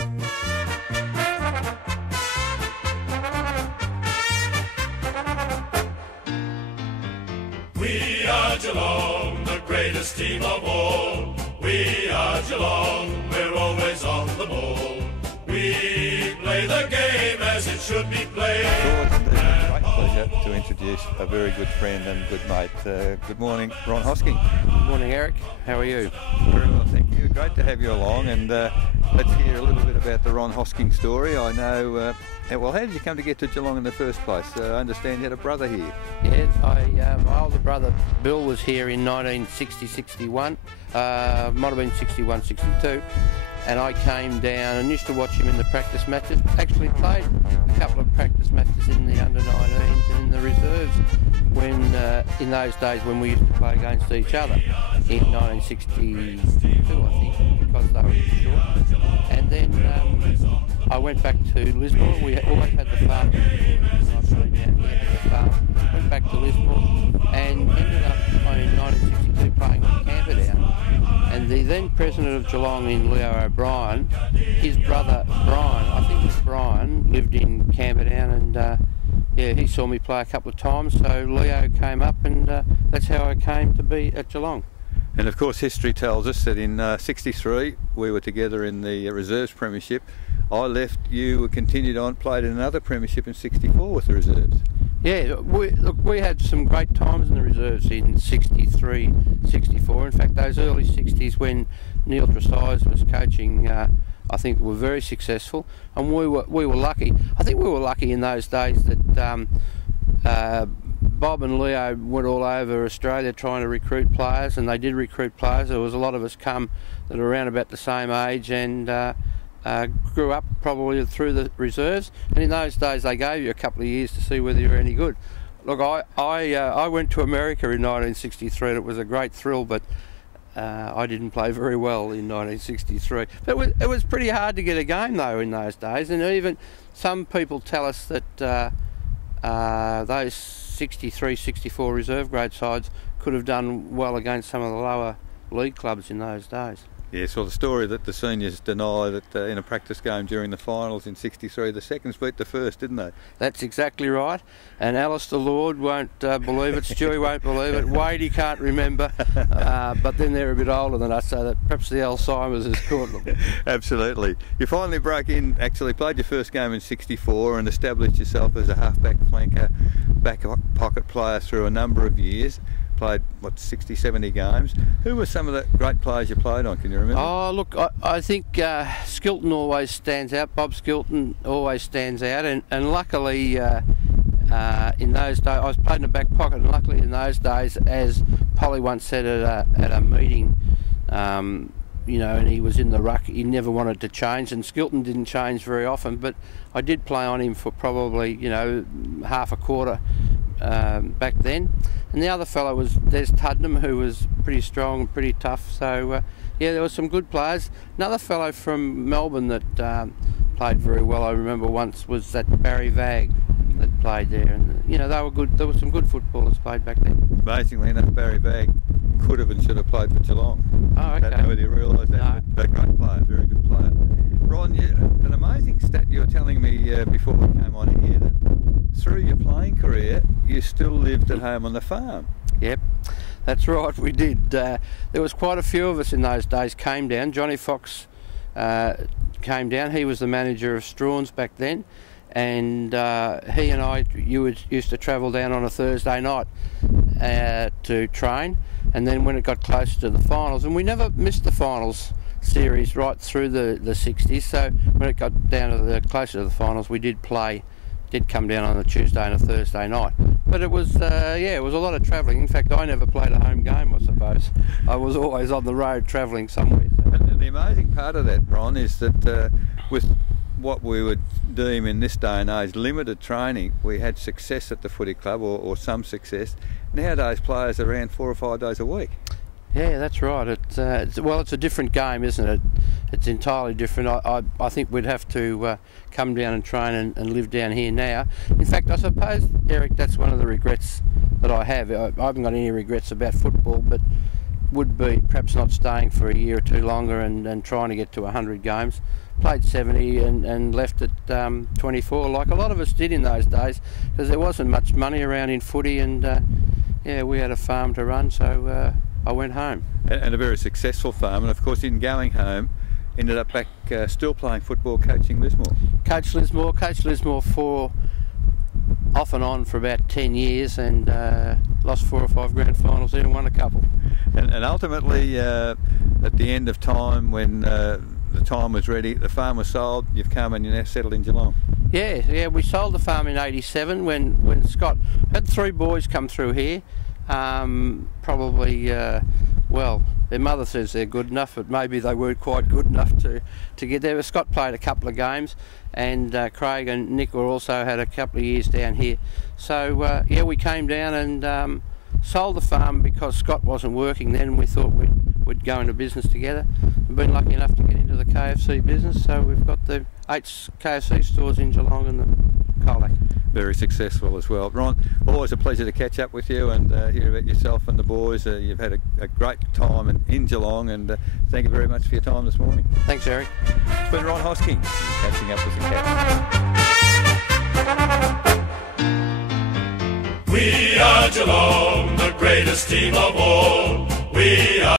We are Geelong, the greatest team of all. We are Geelong, we're always on the ball. We play the game as it should be played. It's a great pleasure to introduce a very good friend and good mate. Good morning, Ron Hosking. Good morning, Eric. How are you? Very well, thank you. Great to have you along, and let's hear a little bit about the Ron Hosking story. I know, well, how did you come to get to Geelong in the first place? I understand you had a brother here. Yeah, my older brother Bill was here in 1960-61, might have been 61-62, and I came down and used to watch him in the practice matches. Actually played a couple of practice matches in the under-19s and in the reserves when, in those days when we used to play against each other in 1962, I think, because they were short. And then I went back to Lismore. We always had the farm. Went back to Lismore and ended up in 1962 playing with Camperdown. And the then president of Geelong in Leo O'Brien, his brother Brian, I think it was Brian, lived in Camperdown, and yeah, he saw me play a couple of times. So Leo came up, and that's how I came to be at Geelong. And of course, history tells us that in '63 we were together in the reserves premiership. I left, you continued on, played in another premiership in '64 with the reserves. Yeah, we had some great times in the reserves in '63, '64. In fact, those early '60s when Neil Tresize was coaching, I think were very successful, and we were lucky. I think we were lucky in those days that Bob and Leo went all over Australia trying to recruit players, and they did recruit players. There was a lot of us come that are around about the same age and grew up probably through the reserves. And in those days they gave you a couple of years to see whether you were any good. Look, I went to America in 1963 and it was a great thrill, but I didn't play very well in 1963. But it was pretty hard to get a game though in those days, and even some people tell us that those 63, 64 reserve grade sides could have done well against some of the lower league clubs in those days. Yes, well, the story that the seniors deny that in a practice game during the finals in '63, the seconds beat the first, didn't they? That's exactly right. And Alistair Lord won't believe it, Stewie won't believe it, Wade he can't remember, but then they're a bit older than us, so that perhaps the Alzheimer's has caught them. Absolutely. You finally broke in, actually played your first game in '64 and established yourself as a half-back flanker, back pocket player through a number of years. Played, 60, 70 games. Who were some of the great players you played on, can you remember? Oh, look, I think Skilton always stands out. Bob Skilton always stands out, and luckily in those days, I was playing in the back pocket, and luckily in those days, as Polly once said at a meeting, you know, and he was in the ruck, he never wanted to change, and Skilton didn't change very often, but I did play on him for probably, you know, half a quarter back then. And the other fellow was Des Tuddenham, who was pretty strong and pretty tough. So yeah, there were some good players. Another fellow from Melbourne that played very well, I remember once, was that Barry Vagg that played there, and you know, they were good. There were some good footballers played back then. Amazingly enough, Barry Vagg could have and should have played for Geelong. Oh, okay. I don't know whether you realise that, No. but a great player, very good player. Ron, an amazing stat you were telling me before we came on here, that through your playing career, you still lived at home on the farm. Yep, that's right, we did. There was quite a few of us in those days came down. Johnny Fox came down. He was the manager of Strawn's back then, and he and I used to travel down on a Thursday night to train, and then when it got closer to the finals, and we never missed the finals series right through the 60s, so when it got down to closer to the finals, we did come down on a Tuesday and a Thursday night. But it was, yeah, it was a lot of travelling. In fact, I never played a home game, I suppose. I was always on the road travelling somewhere. So. And the amazing part of that, Ron, is that with what we would deem in this day and age limited training, we had success at the footy club, or some success. Nowadays, players are around 4 or 5 days a week. Yeah, that's right. It's a different game, isn't it? It's entirely different. I think we'd have to come down and train and live down here now. In fact, I suppose, Eric, that's one of the regrets that I have. I haven't got any regrets about football, but would be perhaps not staying for a year or two longer and trying to get to 100 games. played 70 and left at 24, like a lot of us did in those days, because there wasn't much money around in footy, and yeah, we had a farm to run, so I went home. And a very successful farm, and of course in going home ended up back still playing football, coaching Lismore. Coached Lismore for off and on for about 10 years, and lost 4 or 5 grand finals there and won a couple. And ultimately at the end of time, when the time was ready, the farm was sold, you've come and you're now settled in Geelong. Yeah, we sold the farm in '87 when Scott had 3 boys come through here. Probably, well, their mother says they're good enough, but maybe they weren't quite good enough to get there. But Scott played a couple of games, and Craig and Nick were also had a couple of years down here. So yeah, we came down and sold the farm because Scott wasn't working then, and we thought we'd go into business together. We've been lucky enough to get into the KFC business, so we've got the 8 KFC stores in Geelong and the Colac. Very successful as well. Ron, always a pleasure to catch up with you and hear about yourself and the boys. You've had a great time in Geelong, and thank you very much for your time this morning. Thanks, Eric. It's been Ron Hosking catching up with the Cats. We are Geelong, the greatest team of all. We are